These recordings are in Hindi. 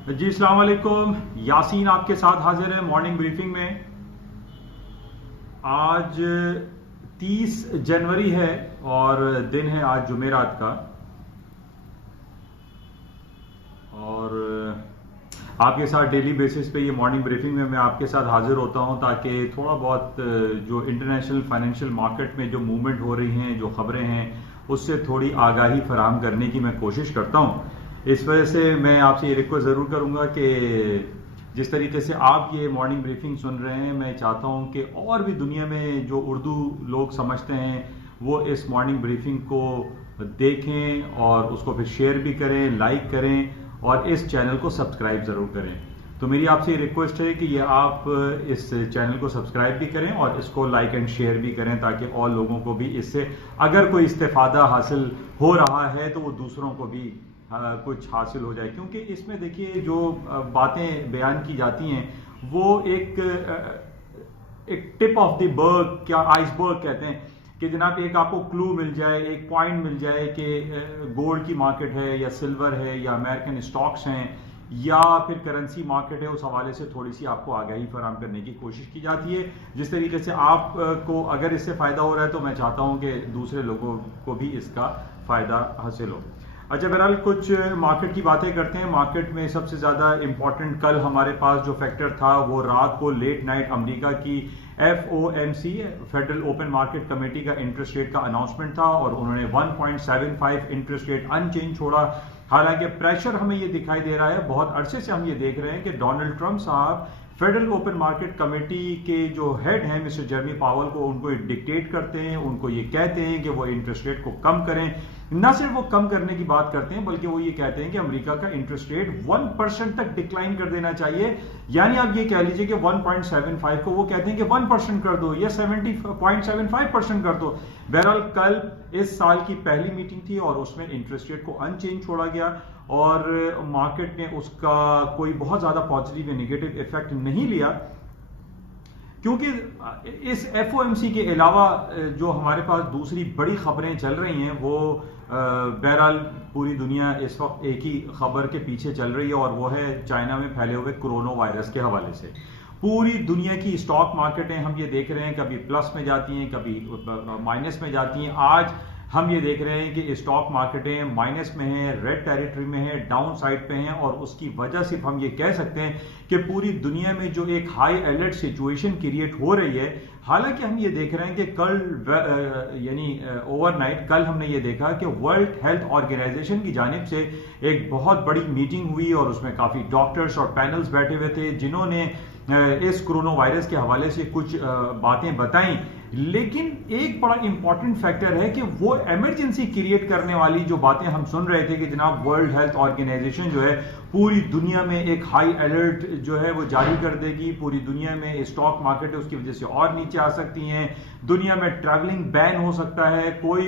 जी अस्सलाम वालेकुम। यासीन आपके साथ हाजिर है मॉर्निंग ब्रीफिंग में। आज 30 जनवरी है और दिन है आज जुमेरात का। और आपके साथ डेली बेसिस पे ये मॉर्निंग ब्रीफिंग में मैं आपके साथ हाजिर होता हूं ताकि थोड़ा बहुत जो इंटरनेशनल फाइनेंशियल मार्केट में जो मूवमेंट हो रही हैं, जो खबरें हैं, उससे थोड़ी आगाही फराहम करने की मैं कोशिश करता हूं। इस वजह से मैं आपसे ये रिक्वेस्ट ज़रूर करूंगा कि जिस तरीके से आप ये मॉर्निंग ब्रीफिंग सुन रहे हैं, मैं चाहता हूं कि और भी दुनिया में जो उर्दू लोग समझते हैं वो इस मॉर्निंग ब्रीफिंग को देखें और उसको फिर शेयर भी करें, लाइक करें और इस चैनल को सब्सक्राइब ज़रूर करें। तो मेरी आपसे रिक्वेस्ट है कि ये आप इस चैनल को सब्सक्राइब भी करें और इसको लाइक एंड शेयर भी करें ताकि और लोगों को भी इससे अगर कोई इस्तेफादा हासिल हो रहा है तो वो दूसरों को भी कुछ हासिल हो जाए। क्योंकि इसमें देखिए जो बातें बयान की जाती हैं वो एक टिप ऑफ द बर्ग, क्या आइसबर्ग कहते हैं, कि जनाब एक आपको क्लू मिल जाए, एक पॉइंट मिल जाए कि गोल्ड की मार्केट है या सिल्वर है या अमेरिकन स्टॉक्स हैं या फिर करेंसी मार्केट है, उस हवाले से थोड़ी सी आपको आगाही फराहम करने की कोशिश की जाती है। जिस तरीके से आपको अगर इससे फ़ायदा हो रहा है तो मैं चाहता हूं कि दूसरे लोगों को भी इसका फ़ायदा हासिल हो। अच्छा, बहरहाल कुछ मार्केट की बातें करते हैं। मार्केट में सबसे ज़्यादा इंपॉर्टेंट कल हमारे पास जो फैक्टर था वो रात को लेट नाइट अमेरिका की FOMC federal open market committee का इंटरेस्ट रेट का अनाउंसमेंट था और उन्होंने 1.75 इंटरेस्ट रेट अनचेंज छोड़ा। हालांकि प्रेशर हमें ये दिखाई दे रहा है, बहुत अरसे से हम ये देख रहे हैं कि डोनाल्ड ट्रंप साहब फेडरल ओपन मार्केट कमेटी के जो हेड हैं मिस्टर जेरमी पावल को उनको डिक्टेट करते हैं, उनको ये कहते हैं कि वो इंटरेस्ट रेट को कम करें। न सिर्फ वो कम करने की बात करते हैं बल्कि वो ये कहते हैं कि अमेरिका का इंटरेस्ट रेट 1% तक डिक्लाइन कर देना चाहिए। यानी आप ये कह लीजिए कि 1.75 को वो कहते हैं कि 1% कर दो या 70.75% कर दो। बहरहाल कल इस साल की पहली मीटिंग थी और उसमें इंटरेस्ट रेट को अनचेंज छोड़ा गया और मार्केट ने उसका कोई बहुत ज्यादा पॉजिटिव या नेगेटिव इफेक्ट नहीं लिया, क्योंकि इस FOMC के अलावा जो हमारे पास दूसरी बड़ी खबरें चल रही हैं वो बहरहाल पूरी दुनिया इस वक्त एक ही खबर के पीछे चल रही है और वो है चाइना में फैले हुए कोरोना वायरस के हवाले से। पूरी दुनिया की स्टॉक मार्केटें हम ये देख रहे हैं कभी प्लस में जाती हैं, कभी माइनस में जाती हैं। आज हम ये देख रहे हैं कि स्टॉक मार्केटें माइनस में हैं, रेड टेरिटरी में हैं, डाउन साइड पे हैं और उसकी वजह सिर्फ हम ये कह सकते हैं कि पूरी दुनिया में जो एक हाई अलर्ट सिचुएशन क्रिएट हो रही है। हालांकि हम ये देख रहे हैं कि कल यानी ओवरनाइट कल हमने ये देखा कि वर्ल्ड हेल्थ ऑर्गेनाइजेशन की जानिब से एक बहुत बड़ी मीटिंग हुई और उसमें काफी डॉक्टर्स और पैनल्स बैठे हुए थे जिन्होंने इस कोरोना वायरस के हवाले से कुछ बातें बताई। लेकिन एक बड़ा इंपॉर्टेंट फैक्टर है कि वो इमरजेंसी क्रिएट करने वाली जो बातें हम सुन रहे थे कि जनाब वर्ल्ड हेल्थ ऑर्गेनाइजेशन जो है पूरी दुनिया में एक हाई अलर्ट जो है वो जारी कर देगी, पूरी दुनिया में स्टॉक मार्केट उसकी वजह से और नीचे आ सकती हैं, दुनिया में ट्रैवलिंग बैन हो सकता है, कोई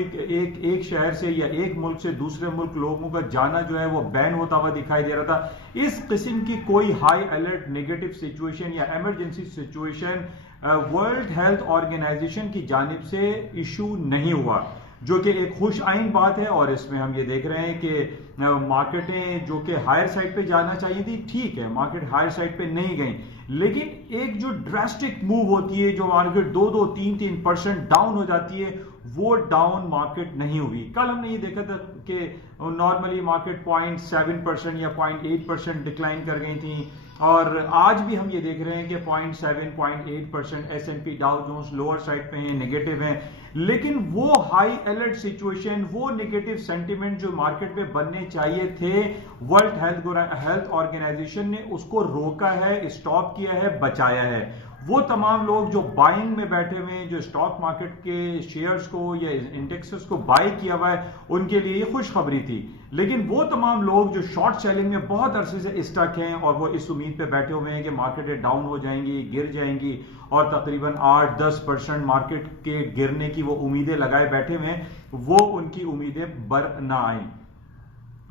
एक शहर से या एक मुल्क से दूसरे मुल्क लोगों का जाना जो है वो बैन होता हुआ दिखाई दे रहा था। इस किस्म की कोई हाई अलर्ट नेगेटिव सिचुएशन या emergency situation World Health Organization की जानिब से इशू नहीं हुआ, जो कि एक खुश आइन बात है। और इसमें हम ये देख रहे हैं कि मार्केटें जो कि हायर साइड पे जाना चाहिए थी, ठीक है, मार्केट हायर साइड पे नहीं गई, लेकिन एक जो ड्रास्टिक मूव होती है, जो मार्केट 2-3% डाउन हो जाती है, वो डाउन मार्केट नहीं हुई। कल हमने ये देखा था कि नॉर्मली मार्केट 0.7% या 0.8% डिक्लाइन कर गई थी और आज भी हम ये देख रहे हैं कि 0.7-0.8% S&P Dow Jones lower side पे हैं, नेगेटिव हैं। लेकिन वो हाई अलर्ट सिचुएशन, वो नेगेटिव सेंटिमेंट जो मार्केट में बनने चाहिए थे, वर्ल्ड हेल्थ ऑर्गेनाइजेशन ने उसको रोका है, स्टॉप किया है, बचाया है। वो तमाम लोग जो बाइंग में बैठे हुए हैं, जो स्टॉक मार्केट के शेयर्स को या इंडेक्सेस को बाय किया हुआ है, उनके लिए ये खुशखबरी थी। लेकिन वो तमाम लोग जो शॉर्ट सेलिंग में बहुत अरसे से स्टक हैं और वो इस उम्मीद पे बैठे हुए हैं कि मार्केटें डाउन हो जाएंगी, गिर जाएंगी और तकरीबन 8-10% मार्केट के गिरने की वो उम्मीदें लगाए बैठे हुए हैं, वो उनकी उम्मीदें बर ना आए।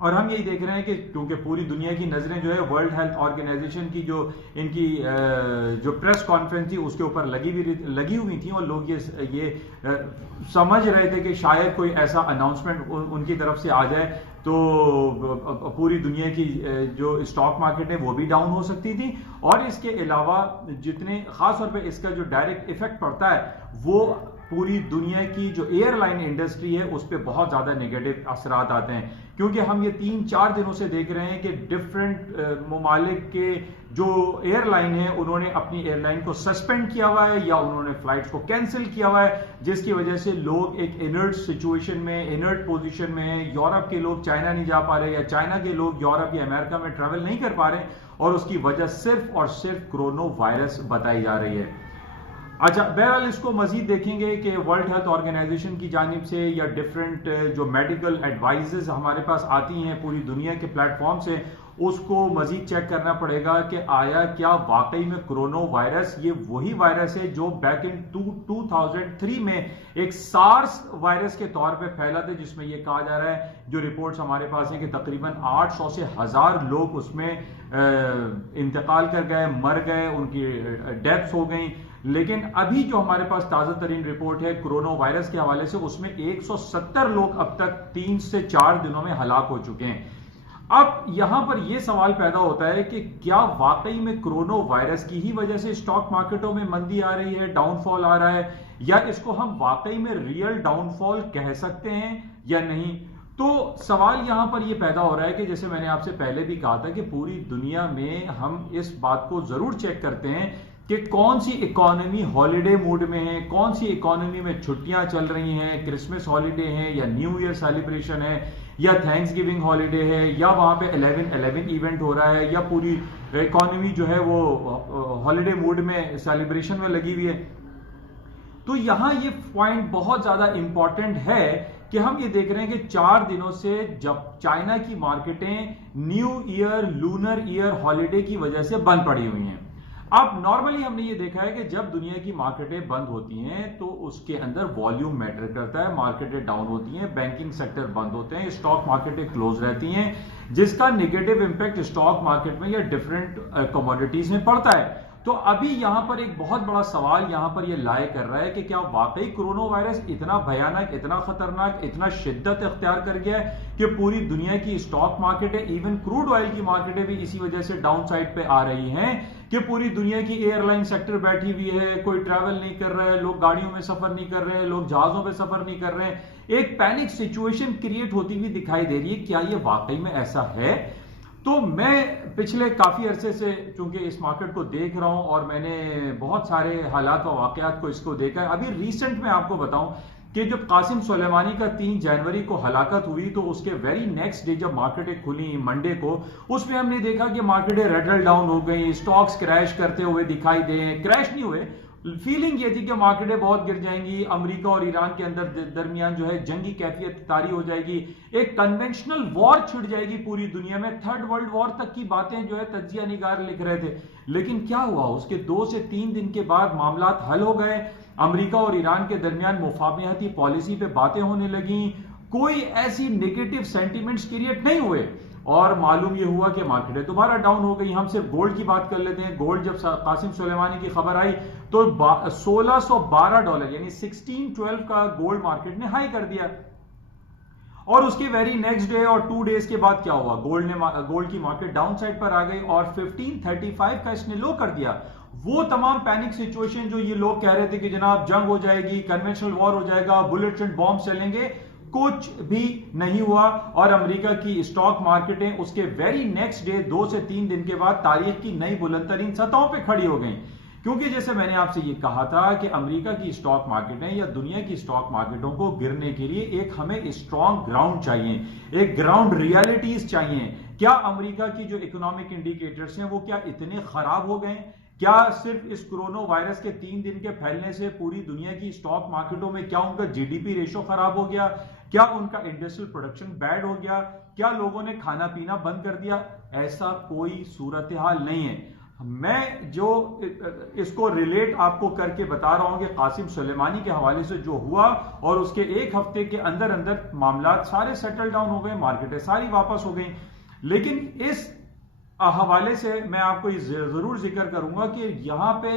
और हम यही देख रहे हैं कि क्योंकि पूरी दुनिया की नजरें जो है वर्ल्ड हेल्थ ऑर्गेनाइजेशन की जो इनकी जो प्रेस कॉन्फ्रेंस थी उसके ऊपर लगी हुई थी और लोग ये समझ रहे थे कि शायद कोई ऐसा अनाउंसमेंट उनकी तरफ से आ जाए तो पूरी दुनिया की जो स्टॉक मार्केट है वो भी डाउन हो सकती थी। और इसके अलावा जितने खास तौर पे इसका जो डायरेक्ट इफेक्ट पड़ता है वो पूरी दुनिया की जो एयरलाइन इंडस्ट्री है उस पर बहुत ज्यादा नेगेटिव असरात आते हैं, क्योंकि हम ये 3-4 दिनों से देख रहे हैं कि डिफरेंट ममालिक के जो एयरलाइन है उन्होंने अपनी एयरलाइन को सस्पेंड किया हुआ है या उन्होंने फ्लाइट्स को कैंसिल किया हुआ है, जिसकी वजह से लोग एक इनर्ट सिचुएशन में, इनर्ट पोजीशन में है। यूरोप के लोग चाइना नहीं जा पा रहे या चाइना के लोग यूरोप या अमेरिका में ट्रेवल नहीं कर पा रहे, और उसकी वजह सिर्फ और सिर्फ कोरोना वायरस बताई जा रही है। अच्छा, बहरहाल इसको मजीद देखेंगे कि वर्ल्ड हेल्थ ऑर्गेनाइजेशन की जानिब से या डिफरेंट जो मेडिकल एडवाइजेस हमारे पास आती हैं पूरी दुनिया के प्लेटफॉर्म से, उसको मजीद चेक करना पड़ेगा कि आया क्या वाकई में कोरोना वायरस ये वही वायरस है जो बैक इन 2003 में एक सार्स वायरस के तौर पे फैला था, जिसमें यह कहा जा रहा है, जो रिपोर्ट्स हमारे पास हैं, कि तकरीबन 800 से 1000 लोग उसमें इंतकाल कर गए, मर गए, उनकी डेथ्स हो गई। लेकिन अभी जो हमारे पास ताजा तरीन रिपोर्ट है कोरोना वायरस के हवाले से, उसमें 170 लोग अब तक 3 से 4 दिनों में हलाक हो चुके हैं। अब यहां पर यह सवाल पैदा होता है कि क्या वाकई में कोरोना वायरस की ही वजह से स्टॉक मार्केटों में मंदी आ रही है, डाउनफॉल आ रहा है, या इसको हम वाकई में रियल डाउनफॉल कह सकते हैं या नहीं। तो सवाल यहां पर यह पैदा हो रहा है कि जैसे मैंने आपसे पहले भी कहा था कि पूरी दुनिया में हम इस बात को जरूर चेक करते हैं कि कौन सी इकोनॉमी हॉलिडे मूड में है, कौन सी इकोनॉमी में छुट्टियां चल रही हैं, क्रिसमस हॉलिडे है या न्यू ईयर सेलिब्रेशन है या थैंक्स गिविंग हॉलिडे है या वहां पे 11/11 इवेंट हो रहा है, या पूरी इकोनॉमी जो है वो हॉलिडे मूड में सेलिब्रेशन में लगी हुई है। तो यहां ये पॉइंट बहुत ज्यादा इंपॉर्टेंट है कि हम ये देख रहे हैं कि 4 दिनों से जब चाइना की मार्केटें new year, lunar year holiday की वजह से बंद पड़ी हुई हैं। अब नॉर्मली हमने ये देखा है कि जब दुनिया की मार्केटें बंद होती हैं तो उसके अंदर वॉल्यूम मैटर करता है, मार्केटें डाउन होती हैं, बैंकिंग सेक्टर बंद होते हैं, स्टॉक मार्केटें क्लोज रहती हैं, जिसका नेगेटिव इंपैक्ट स्टॉक मार्केट में या डिफरेंट कमोडिटीज में पड़ता है। तो अभी यहां पर एक बहुत बड़ा सवाल यहां पर यह लाए कर रहा है कि क्या वाकई कोरोना वायरस इतना भयानक, इतना खतरनाक, इतना शिद्दत इख्तियार कर गया है कि पूरी दुनिया की स्टॉक मार्केटें, इवन क्रूड ऑयल की मार्केटें भी इसी वजह से डाउन साइड पे आ रही हैं कि पूरी दुनिया की एयरलाइन सेक्टर बैठी हुई है, कोई ट्रैवल नहीं कर रहा है, लोग गाड़ियों में सफर नहीं कर रहे हैं, लोग जहाजों में सफर नहीं कर रहे हैं, एक पैनिक सिचुएशन क्रिएट होती हुई दिखाई दे रही है। क्या ये वाकई में ऐसा है? तो मैं पिछले काफी अरसे से चूंकि इस मार्केट को देख रहा हूं और मैंने बहुत सारे हालात और वाकयात को इसको देखा है। अभी रिसेंट में आपको बताऊं कि जब कासिम सुलेमानी का 3 जनवरी को हलाकत हुई तो उसके वेरी नेक्स्ट डे जब मार्केटें खुली मंडे को, उसमें हमने देखा कि मार्केटें रेटल डाउन हो गई, स्टॉक्स क्रैश करते हुए दिखाई दे। क्रैश नहीं हुए, फीलिंग ये थी कि मार्केटें बहुत गिर जाएंगी, अमेरिका और ईरान के अंदर दरमियान जो है जंगी कैफियत तारी हो जाएगी, एक कन्वेंशनल वॉर छिड़ जाएगी पूरी दुनिया में, थर्ड वर्ल्ड वॉर तक की बातें जो है तज्जिया निगार लिख रहे थे। लेकिन क्या हुआ, उसके 2 से 3 दिन के बाद मामला हल हो गए, अमेरिका और ईरान के दरमियान मुफाहमती पॉलिसी पे बातें होने लगी, कोई ऐसी नेगेटिव सेंटिमेंट्स क्रिएट नहीं हुए, और मालूम यह हुआ कि मार्केटें दोबारा डाउन हो गई। हम सिर्फ गोल्ड की बात कर लेते हैं। गोल्ड जब कासिम सुलेमानी की खबर आई तो $1612 यानी 1612 का गोल्ड मार्केट ने हाई कर दिया, और उसके वेरी नेक्स्ट डे और 2 डेज के बाद क्या हुआ, गोल्ड की मार्केट डाउन साइड पर आ गई और 1535 का इसने लो कर दिया। वो तमाम पैनिक सिचुएशन जो ये लोग कह रहे थे कि जनाब जंग हो जाएगी, कन्वेंशनल वॉर हो जाएगा, बुलेट्स एंड बॉम्ब चलेंगे, कुछ भी नहीं हुआ। और अमेरिका की स्टॉक मार्केटें उसके वेरी नेक्स्ट डे 2 से 3 दिन के बाद तारीख की नई बुलंदतरीन सतहों पे खड़ी हो गई, क्योंकि जैसे मैंने आपसे ये कहा था कि अमेरिका की स्टॉक मार्केटें या दुनिया की स्टॉक मार्केटों को गिरने के लिए एक हमें स्ट्रॉन्ग ग्राउंड चाहिए, एक ग्राउंड रियलिटीज चाहिए। क्या अमेरिका की जो इकोनॉमिक इंडिकेटर्स हैं वो क्या इतने खराब हो गए? क्या सिर्फ इस कोरोना वायरस के 3 दिन के फैलने से पूरी दुनिया की स्टॉक मार्केटों में क्या उनका जीडीपी रेशो खराब हो गया? क्या उनका इंडस्ट्रियल प्रोडक्शन बैड हो गया? क्या लोगों ने खाना पीना बंद कर दिया? ऐसा कोई सूरत हाल नहीं है। मैं जो इसको रिलेट आपको करके बता रहा हूं कि कासिम सुलेमानी के हवाले से जो हुआ, और उसके 1 हफ्ते के अंदर अंदर मामला सारे सेटल डाउन हो गए, मार्केटें सारी वापस हो गई। लेकिन इस हवाले से मैं आपको जरूर जिक्र करूंगा कि यहां पे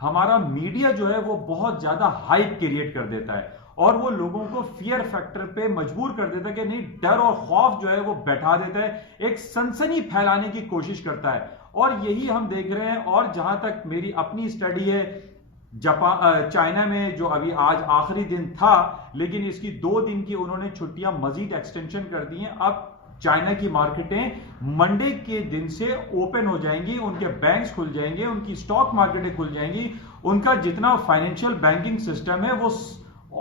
हमारा मीडिया जो है वो बहुत ज्यादा हाइप क्रिएट कर देता है, और वो लोगों को फियर फैक्टर पे मजबूर कर देता है कि नहीं, डर और खौफ जो है वो बैठा देता है, एक सनसनी फैलाने की कोशिश करता है। और यही हम देख रहे हैं। और जहां तक मेरी अपनी स्टडी है, जापान चाइना में जो अभी आज आखिरी दिन था, लेकिन इसकी 2 दिन की उन्होंने छुट्टियां मजीद एक्सटेंशन कर दी हैं। अब चाइना की मार्केटें मंडे के दिन से ओपन हो जाएंगी, उनके बैंक्स खुल जाएंगे, उनकी स्टॉक मार्केटें खुल जाएंगी, उनका जितना फाइनेंशियल बैंकिंग सिस्टम है वो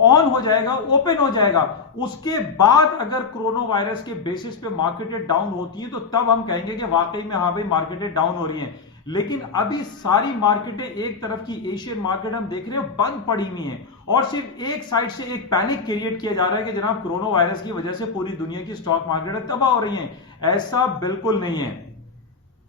ऑन हो जाएगा, ओपन हो जाएगा। उसके बाद अगर कोरोना वायरस के बेसिस पे मार्केटें डाउन होती है तो तब हम कहेंगे कि वाकई में हाँ भाई मार्केटें डाउन हो रही हैं। लेकिन अभी सारी मार्केटें, एक तरफ की एशियन मार्केट हम देख रहे हो बंद पड़ी हुई हैं और सिर्फ एक साइड से एक पैनिक क्रिएट किया जा रहा है कि जनाब कोरोना वायरस की वजह से पूरी दुनिया की स्टॉक मार्केटें तबाह हो रही हैं। ऐसा बिल्कुल नहीं है।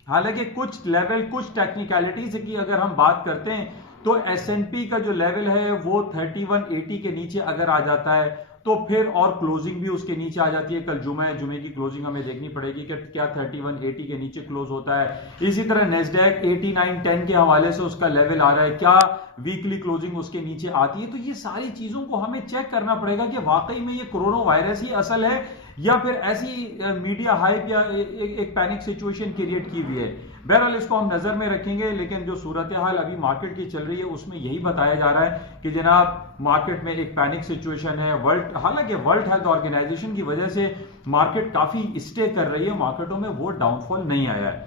हालांकि कुछ लेवल, कुछ टेक्निकलिटीज की अगर हम बात करते हैं तो S&P का जो लेवल है वो 3180 के नीचे अगर आ जाता है तो फिर, और क्लोजिंग भी उसके नीचे आ जाती है। कल जुमा है, जुमे की क्लोजिंग हमें देखनी पड़ेगी कि क्या 3180 के नीचे क्लोज होता है। इसी तरह नेस्डैक 8910 के हवाले से उसका लेवल आ रहा है, क्या वीकली क्लोजिंग उसके नीचे आती है। तो ये सारी चीजों को हमें चेक करना पड़ेगा कि वाकई में ये कोरोना वायरस ही असल है या फिर ऐसी मीडिया हाइप या एक पैनिक सिचुएशन क्रिएट की हुई है। बहरहाल इसको हम नजर में रखेंगे, लेकिन जो सूरत हाल अभी मार्केट की चल रही है उसमें यही बताया जा रहा है कि जनाब मार्केट में एक पैनिक सिचुएशन है। हालांकि वर्ल्ड हेल्थ ऑर्गेनाइजेशन की वजह से मार्केट काफी स्टे कर रही है, मार्केटों में वो डाउनफॉल नहीं आया है।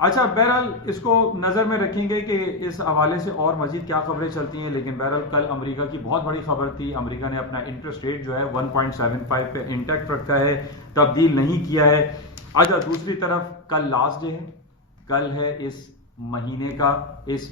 अच्छा, बहरहाल इसको नजर में रखेंगे कि इस हवाले से और मजीद क्या खबरें चलती हैं। लेकिन बहरहाल कल अमेरिका की बहुत बड़ी खबर थी, अमेरिका ने अपना इंटरेस्ट रेट जो है 1.75 पे इंटैक्ट रखा है, तब्दील नहीं किया है। अच्छा, दूसरी तरफ कल लास्ट डे है, कल है इस महीने का, इस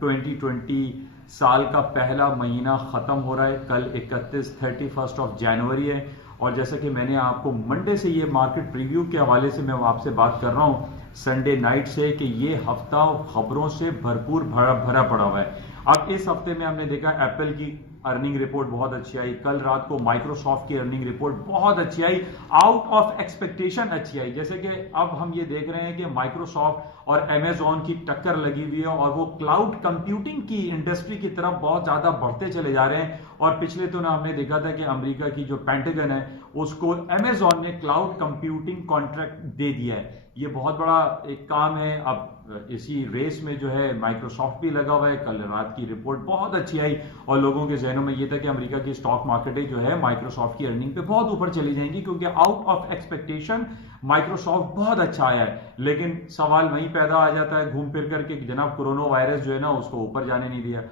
2020 साल का पहला महीना खत्म हो रहा है। कल 31 जनवरी है और जैसा कि मैंने आपको मंडे से ये मार्केट प्रीव्यू के हवाले से मैं आपसे बात कर रहा हूं, संडे नाइट से, कि ये हफ्ता खबरों से भरपूर भरा पड़ा हुआ है। अब इस हफ्ते में हमने देखा एप्पल की अर्निंग रिपोर्ट बहुत अच्छी आई, कल रात को माइक्रोसॉफ्ट की अर्निंग रिपोर्ट बहुत अच्छी आई, आउट ऑफ एक्सपेक्टेशन अच्छी आई। जैसे कि अब हम ये देख रहे हैं कि माइक्रोसॉफ्ट और अमेजॉन की टक्कर लगी हुई है और वो क्लाउड कंप्यूटिंग की इंडस्ट्री की तरफ बहुत ज्यादा बढ़ते चले जा रहे हैं। और पिछले तो ना हमने देखा था कि अमेरिका की जो पेंटागन है उसको अमेजॉन ने क्लाउड कंप्यूटिंग कॉन्ट्रैक्ट दे दिया है। ये बहुत बड़ा एक काम है। अब इसी रेस में जो है माइक्रोसॉफ्ट भी लगा हुआ है। कल रात की रिपोर्ट बहुत अच्छी आई और लोगों के जहनों में ये था कि अमेरिका की स्टॉक मार्केटें जो है माइक्रोसॉफ्ट की अर्निंग पे बहुत ऊपर चली जाएंगी, क्योंकि आउट ऑफ एक्सपेक्टेशन माइक्रोसॉफ्ट बहुत अच्छा आया है। लेकिन सवाल वहीं पैदा आ जाता है घूम फिर करके कि जनाब कोरोना वायरस जो है ना उसको ऊपर जाने नहीं दिया।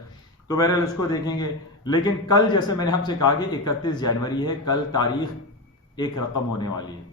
तो बहरहाल इसको देखेंगे। लेकिन कल जैसे मैंने आपसे कहा कि 31 जनवरी है, कल तारीख एक रकम होने वाली है,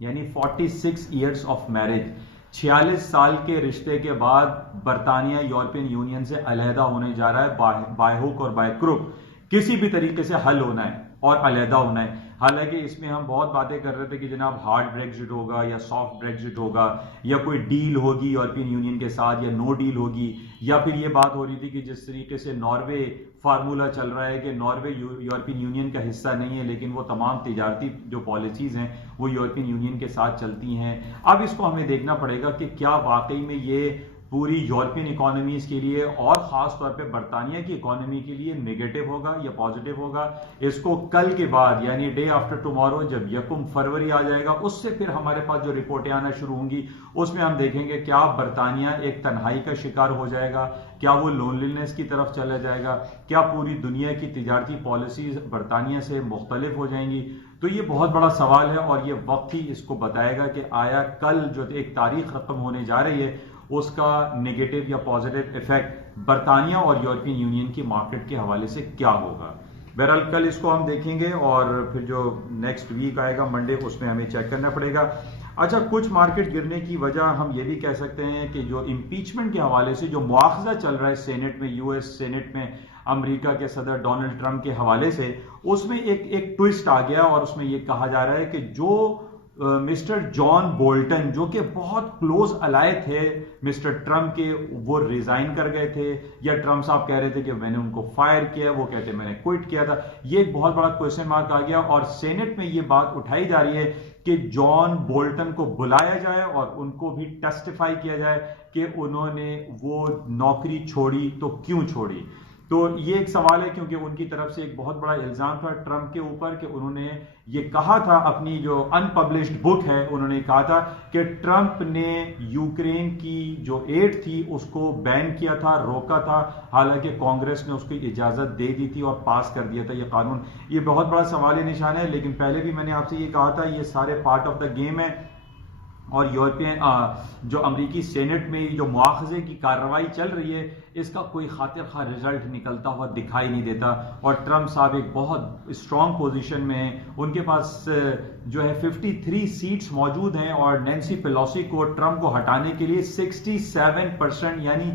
यानी 46 ईयर्स ऑफ मैरिज। 46 साल के रिश्ते के बाद बरतानिया यूरोपियन यूनियन से अलहदा होने जा रहा है। बाय हुक और बाय क्रुक किसी भी तरीके से हल होना है और अलहदा होना है। हालांकि इसमें हम बहुत बातें कर रहे थे कि जनाब हार्ड ब्रेक्जिट होगा या सॉफ्ट ब्रेक्जिट होगा, या कोई डील होगी यूरोपियन यूनियन के साथ या नो डील होगी, या फिर ये बात हो रही थी कि जिस तरीके से नॉर्वे फार्मूला चल रहा है कि नॉर्वे यूरोपियन यूनियन का हिस्सा नहीं है, लेकिन वो तमाम तिजारती जो पॉलिसीज हैं वो यूरोपियन यूनियन के साथ चलती हैं। अब इसको हमें देखना पड़ेगा कि क्या वाकई में ये पूरी यूरोपियन इकोनॉमीज के लिए और खास तौर पे बरतानिया की इकोनॉमी के लिए नेगेटिव होगा या पॉजिटिव होगा। इसको कल के बाद यानी डे आफ्टर टुमारो जब 1 फरवरी आ जाएगा, उससे फिर हमारे पास जो रिपोर्टें आना शुरू होंगी उसमें हम देखेंगे क्या बरतानिया एक तन्हाई का शिकार हो जाएगा, क्या वो लोनलीनेस की तरफ चला जाएगा, क्या पूरी दुनिया की तिजारती पॉलिसीज बरतानिया से मुख्तलिफ हो जाएंगी। तो ये बहुत बड़ा सवाल है और ये वक्त ही इसको बताएगा कि आया कल जो एक तारीख खत्म होने जा रही है उसका नेगेटिव या पॉजिटिव इफेक्ट बरतानिया और यूरोपियन यूनियन की मार्केट के हवाले से क्या होगा। बहरहाल कल इसको हम देखेंगे और फिर जो नेक्स्ट वीक आएगा मंडे उसमें हमें चेक करना पड़ेगा। अच्छा, कुछ मार्केट गिरने की वजह हम ये भी कह सकते हैं कि जो इम्पीचमेंट के हवाले से जो मुआखजा चल रहा है सेनेट में, यूएस सेनेट में अमेरिका के सदर डोनाल्ड ट्रंप के हवाले से, उसमें एक ट्विस्ट आ गया और उसमें यह कहा जा रहा है कि जो मिस्टर जॉन बोल्टन जो कि बहुत क्लोज अलाय थे मिस्टर ट्रंप के, वो रिजाइन कर गए थे, या ट्रंप साहब कह रहे थे कि मैंने उनको फायर किया, वो कहते मैंने क्विट किया था। ये एक बहुत बड़ा क्वेश्चन मार्क आ गया और सेनेट में ये बात उठाई जा रही है कि जॉन बोल्टन को बुलाया जाए और उनको भी टेस्टिफाई किया जाए कि उन्होंने वो नौकरी छोड़ी तो क्यों छोड़ी। तो ये एक सवाल है, क्योंकि उनकी तरफ से एक बहुत बड़ा इल्जाम था ट्रंप के ऊपर कि उन्होंने ये कहा था, अपनी जो अनपब्लिश्ड बुक है उन्होंने कहा था कि ट्रंप ने यूक्रेन की जो एड थी उसको बैन किया था, रोका था, हालांकि कांग्रेस ने उसको इजाजत दे दी थी और पास कर दिया था ये कानून। ये बहुत बड़ा सवाल निशान है, लेकिन पहले भी मैंने आपसे ये कहा था ये सारे पार्ट ऑफ द गेम है। और यूरोपियन जो अमेरिकी सेनेट में जो मुआखजे की कार्रवाई चल रही है इसका कोई खातिर खा रिजल्ट निकलता हुआ दिखाई नहीं देता। और ट्रंप साहब एक बहुत स्ट्रांग पोजीशन में हैं, उनके पास जो है 53 सीट्स मौजूद हैं और नैन्सी पेलोसी को ट्रंप को हटाने के लिए 67% यानी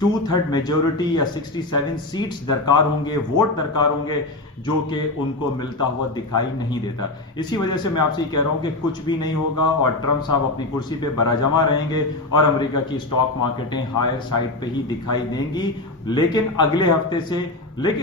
2/3 मेजोरिटी या 67 सीट्स दरकार होंगे, वोट दरकार होंगे, जो कि उनको मिलता हुआ दिखाई नहीं देता। इसी वजह से मैं आपसे ये कह रहा हूं कि कुछ भी नहीं होगा और ट्रंप साहब अपनी कुर्सी पे बराजमा रहेंगे और अमेरिका की स्टॉक मार्केटें हायर साइड पे ही दिखाई देंगी। लेकिन अगले हफ्ते से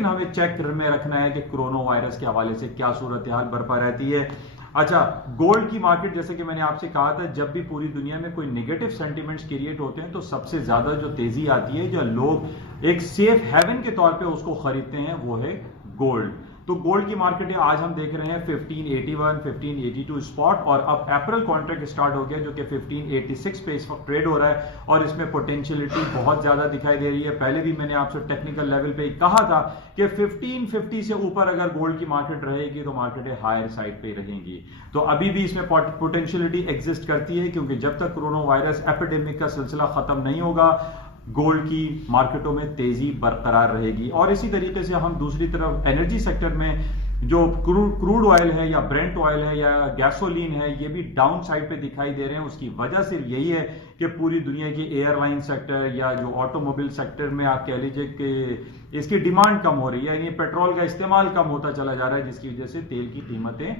हमें चेक में रखना है कि कोरोना वायरस के हवाले से क्या सूरत हाल बरपा रहती है। अच्छा, गोल्ड की मार्केट, जैसे कि मैंने आपसे कहा था, जब भी पूरी दुनिया में कोई नेगेटिव सेंटिमेंट्स क्रिएट होते हैं तो सबसे ज्यादा जो तेजी आती है, जो लोग एक सेफ हेवन के तौर पे उसको खरीदते हैं, वो है गोल्ड। तो गोल्ड की मार्केट आज हम देख रहे हैं 1581, 1582 स्पॉट, और अब अप्रैल कॉन्ट्रैक्ट स्टार्ट हो गया जो कि 1586 पे इस वक्त ट्रेड हो रहा है और इसमें पोटेंशियलिटी बहुत ज्यादा दिखाई दे रही है। पहले भी मैंने आपसे टेक्निकल लेवल पे कहा था कि 1550 से ऊपर अगर गोल्ड की मार्केट रहेगी तो मार्केटें हायर साइड पे रहेंगी। तो अभी भी इसमें पोटेंशियलिटी एग्जिस्ट करती है, क्योंकि जब तक कोरोना वायरस एपिडेमिक का सिलसिला खत्म नहीं होगा गोल्ड की मार्केटों में तेजी बरकरार रहेगी। और इसी तरीके से हम दूसरी तरफ एनर्जी सेक्टर में जो क्रूड ऑयल है या ब्रेंट ऑयल है या गैसोलीन है, ये भी डाउन साइड पे दिखाई दे रहे हैं। उसकी वजह सिर्फ यही है कि पूरी दुनिया की एयरलाइन सेक्टर या जो ऑटोमोबाइल सेक्टर में आप कह लीजिए कि इसकी डिमांड कम हो रही है, यानी पेट्रोल का इस्तेमाल कम होता चला जा रहा है, जिसकी वजह से तेल की कीमतें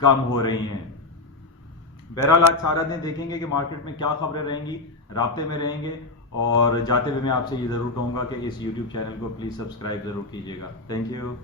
कम हो रही हैं। बहरहाल आज सारा दिन देखेंगे कि मार्केट में क्या खबरें रहेंगी, राब्ते में रहेंगे। और जाते हुए मैं आपसे ये जरूर कहूंगा कि इस YouTube चैनल को प्लीज सब्सक्राइब जरूर कीजिएगा। Thank you.